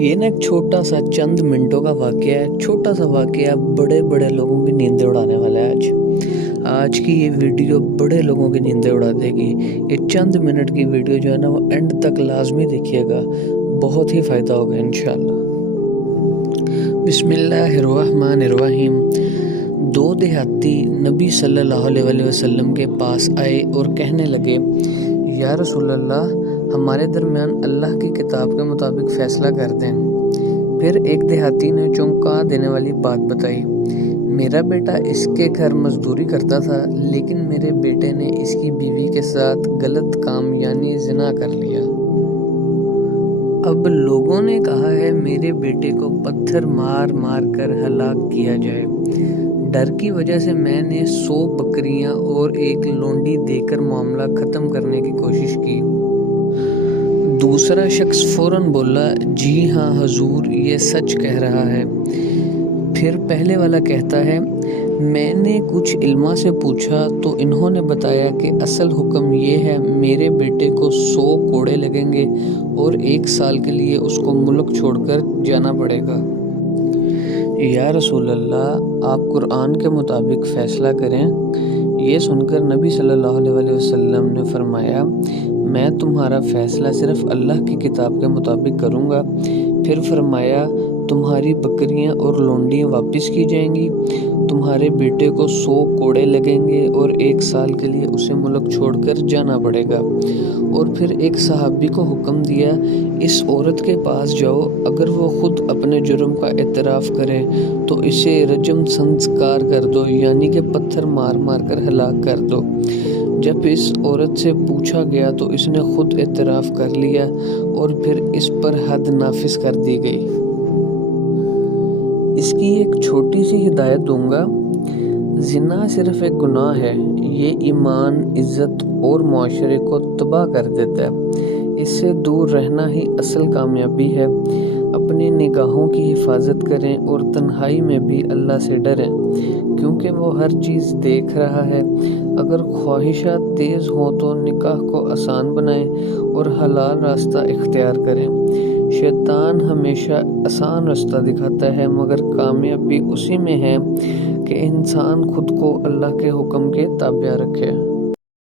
ये ना एक छोटा सा चंद मिनटों का वाक़या है। छोटा सा वाक़या बड़े बड़े लोगों की नींदें उड़ाने वाला है आज की ये वीडियो बड़े लोगों की नींदें उड़ा देगी। ये चंद मिनट की वीडियो जो है ना वो एंड तक लाजमी देखिएगा, बहुत ही फ़ायदा होगा इंशाल्लाह। बिस्मिल्लाहिर्रहमानिर्रहीम। दो देहाती नबी सल्लल्लाहु अलैहि वसल्लम के पास आए और कहने लगे, या रसूलल्लाह, हमारे दरमियान अल्लाह की किताब के मुताबिक फ़ैसला कर दें। फिर एक देहाती ने चौंका देने वाली बात बताई, मेरा बेटा इसके घर मजदूरी करता था, लेकिन मेरे बेटे ने इसकी बीवी के साथ गलत काम यानी ज़िना कर लिया। अब लोगों ने कहा है मेरे बेटे को पत्थर मार मार कर हलाक किया जाए। डर की वजह से मैंने 100 बकरियां और एक लोंडी देकर मामला ख़त्म करने की कोशिश की। दूसरा शख्स फ़ौरन बोला, जी हाँ हजूर, ये सच कह रहा है। फिर पहले वाला कहता है, मैंने कुछ इल्मा से पूछा तो इन्होंने बताया कि असल हुक्म ये है, मेरे बेटे को 100 कोड़े लगेंगे और 1 साल के लिए उसको मुल्क छोड़कर जाना पड़ेगा। या रसूल अल्लाह, आप कुरान के मुताबिक फ़ैसला करें। ये सुनकर नबी सल्लल्लाहु अलैहि वसल्लम ने फरमाया, मैं तुम्हारा फ़ैसला सिर्फ़ अल्लाह की किताब के मुताबिक करूँगा। फिर फरमाया, तुम्हारी बकरियां और लोंडियां वापस की जाएंगी, तुम्हारे बेटे को 100 कोड़े लगेंगे और 1 साल के लिए उसे मुल्क छोड़कर जाना पड़ेगा। और फिर एक सहाबी को हुक्म दिया, इस औरत के पास जाओ, अगर वो ख़ुद अपने जुर्म का एतराफ़ करे तो इसे रजम संस्कार कर दो, यानी कि पत्थर मार मार कर हलाक कर दो। जब इस औरत से पूछा गया तो इसने खुद एतराफ़ कर लिया और फिर इस पर हद नाफिज कर दी गई। इसकी एक छोटी सी हिदायत दूंगा। ज़िना सिर्फ़ एक गुनाह है, ये ईमान, इज़्ज़त और मुआशरे को तबाह कर देता है। इससे दूर रहना ही असल कामयाबी है। अपनी निगाहों की हिफाजत करें और तन्हाई में भी अल्लाह से डरें, क्योंकि वो हर चीज़ देख रहा है। अगर ख्वाहिशात तेज़ हों तो निकाह को आसान बनाएं और हलाल रास्ता इख्तियार करें। शैतान हमेशा आसान रास्ता दिखाता है, मगर कामयाबी उसी में है कि इंसान खुद को अल्लाह के हुक्म के ताबिया रखे।